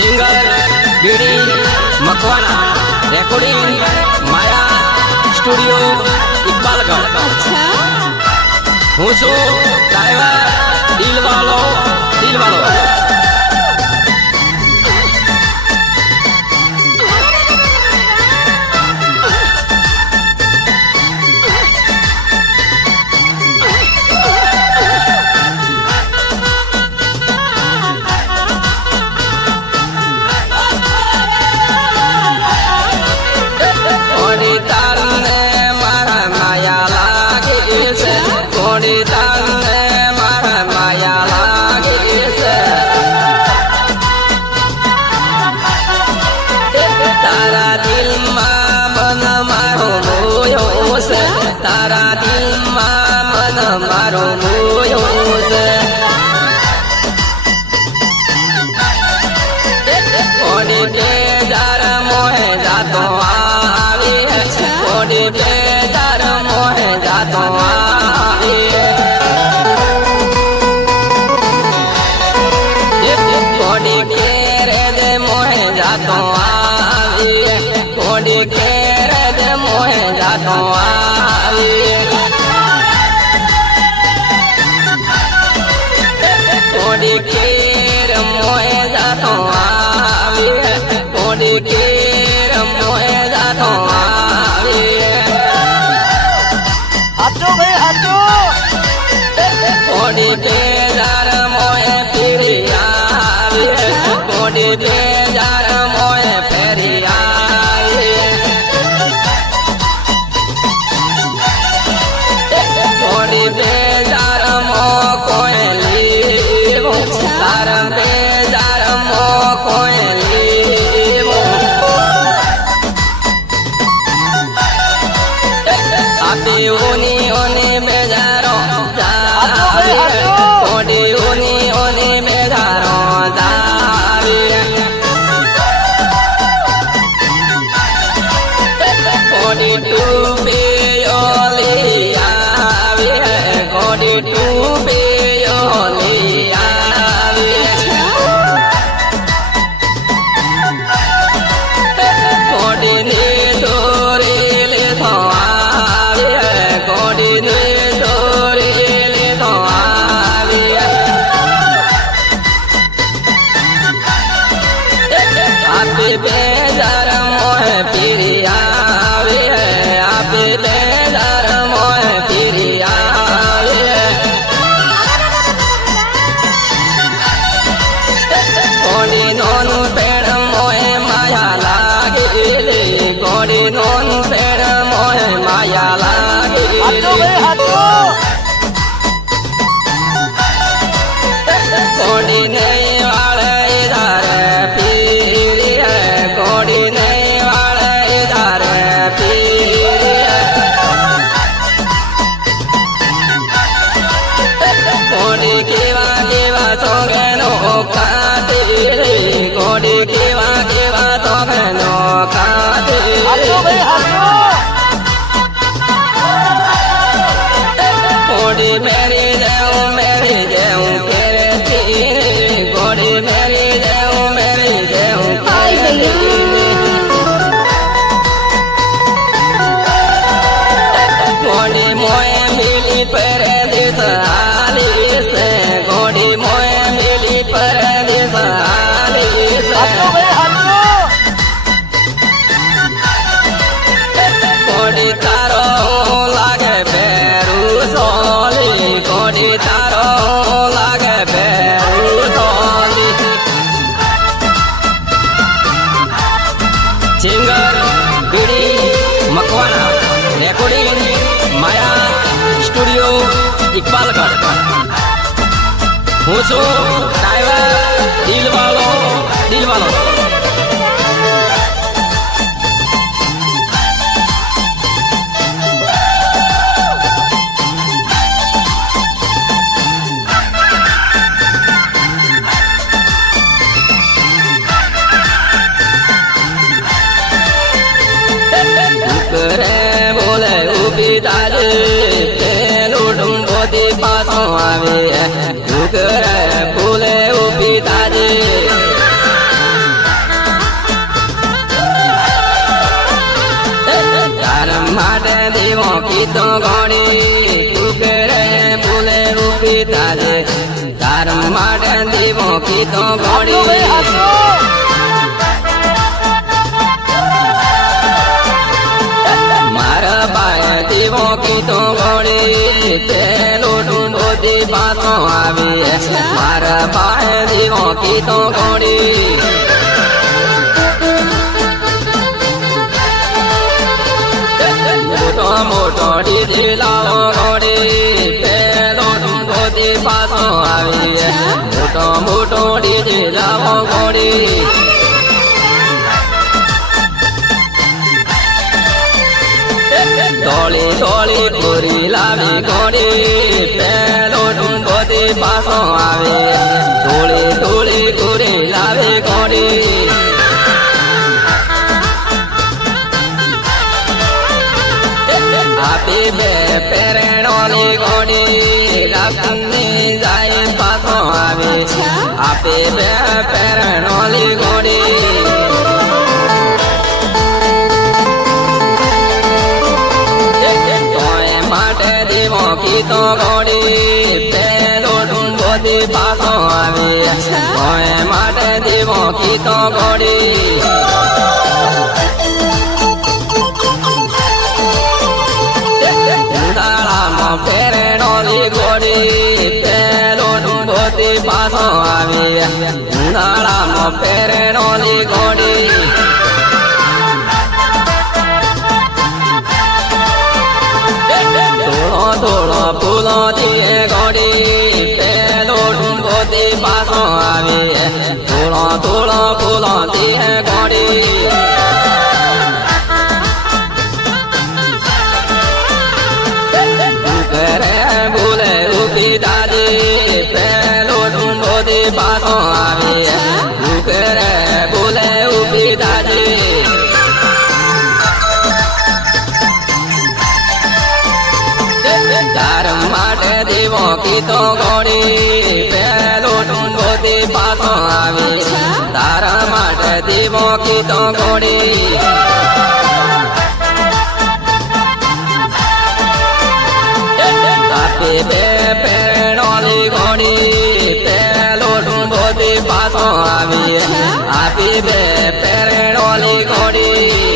Singer BD Makwana रेकॉर्डिंग माया स्टूडियो इकबालगढ़। अच्छा हूँ छू ड्राइवर दिल वालो तारा दिल में मन मारो मोयो से ओडी बेजार मोहे जातो आवे ओडी बेजार मोहे जातो आवे ओडी केरे दे मोहे जातो आवे ओडी केरे दे मोहे जातो आवे ओडी केर मोहे जातो आवे ओडी केर मोहे जातो आवे हाथो भाई हाथो ओडी बेजार मोहे पीड़ी आवे ओडी बेजार मोहे फेरी आवे ओडी बेजार मो कोयली तार बेजार मो कोयली आपे ओनी बेजारो जावे ओडी ओनी बेजारो जावे ओडी टूबे ओली आवे ओडी टूबे ओली आवे ओडी ने डोरे ले आवे ओडी ने डोरे ले आवे आपे बेजार मोहे पीरी आवे आपे बेजार मोहे पीरी आवे गोड़ी नोन पेड़ मोहे माया लागे गोड़ी नोन पेड़ मोहे माया लागे हाथो भाई हाथो गोड़ी नहीं वाले इधर पीरी है गोड़ी नहीं वाले इधर पीरी है गोड़ी केवा सोगे नो काटे गोड़ी केवा सोगे नो काटे हाथो भाई हाथो गोड़ी मेरी जाऊं तेरे तीर गोड़ी मेरी जाऊं हाय भैया गोड़ी मोए मिली परदेस आली से गोड़ी मोए मिली परदेस आली हाथो से भाई हाथो गोड़ी तारो लागे बेरू सोली गोड़ी तारो लागे बेरू सोली सिंगर बीडी मकवाना रेकॉर्डिंग माया स्टूडियो इकबालगढ़। हूँ छू ड्राइवर दिल वालो बोले उबी दादी लूटूं बोधी पासों आवे फूले उबी दादी કીધો ઘોડી કુકરે ભૂલે રૂપી તાજે તારા માટે દીવો કીધો હાચું ભાઈ ઘોડી હાચું મારા બાએ દીવો કીધો ઘોડી પેલો ડુંડોથી પાછો આવી મારા બાએ દીવો કીધો ઘોડી મોટો મોટો ડીજે લાવો ઘોડી પેલો ડુંડોથી પાછો આવી મોટો મોટો ડીજે લાવો ઘોડી ધોળી ધોળી પૂરી લાવી ઘોડી પેલો ડુંડોથી પાછો આવે ધોળી ધોળી પૂરી લાવી ઘોડી આપી બે પેરણોની ઘોડી રાખની જાય પાછો આવે આપી બે પેરણોની ઘોડી માટે દીવો કીધો ઘોડી પેલો ડુંડોથી પાછો આવી કોઈ માટે દીવો કીધો ઘોડી ઉનાળામાં પેરણોની ઘોડી પેલો ડુંડોથી પાછો આવી ઉનાળામાં પેરણોની ઘોડી થોડો ફૂલો થી ઘોડી પેલો ડુંગોથી પાછો આવી થોડો ફૂલો થી ઘોડી ઘરે ભૂલે રૂપી દાદી પેલો ડુંગોથી પાછો આવી ઘરે ભૂલે રૂપી દાદી તારા માટે દીવો કીધો ઘોડી પેલો ડુંડોથી પાછો આવી તારા માટે દીવો કીધો ઘોડી આપી બે પેરણોની ઘોડી પેલો ડુંડોથી પાછો આવી આપી બે પેરણોની ઘોડી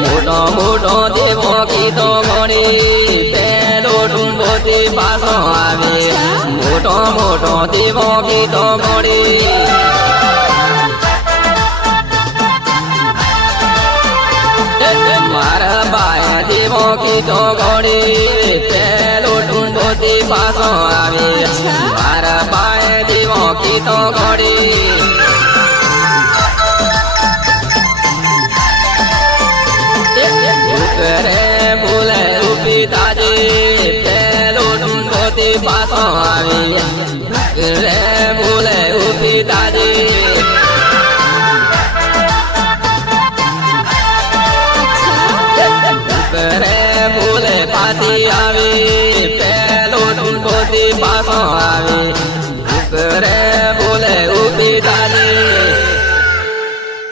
મોટો મોટો દેવો કીધો ઘોડી પેલો ડુંડોથી પાછો આવી મોટો મોટો દેવો કીધો ઘોડી મારા બાએ દેવો કીધો ઘોડી પેલો ડુંડોથી પાછો આવી મારા બાએ દેવો કીધો ઘોડી ઘરે ભૂલે રૂપી તાજી પેલો ડુંડોથી પાછો આવી ઘરે ભૂલે રૂપી તાજી ઘરે ભૂલે પાછી આવી પેલો ડુંડોથી પાછો આવી ઘરે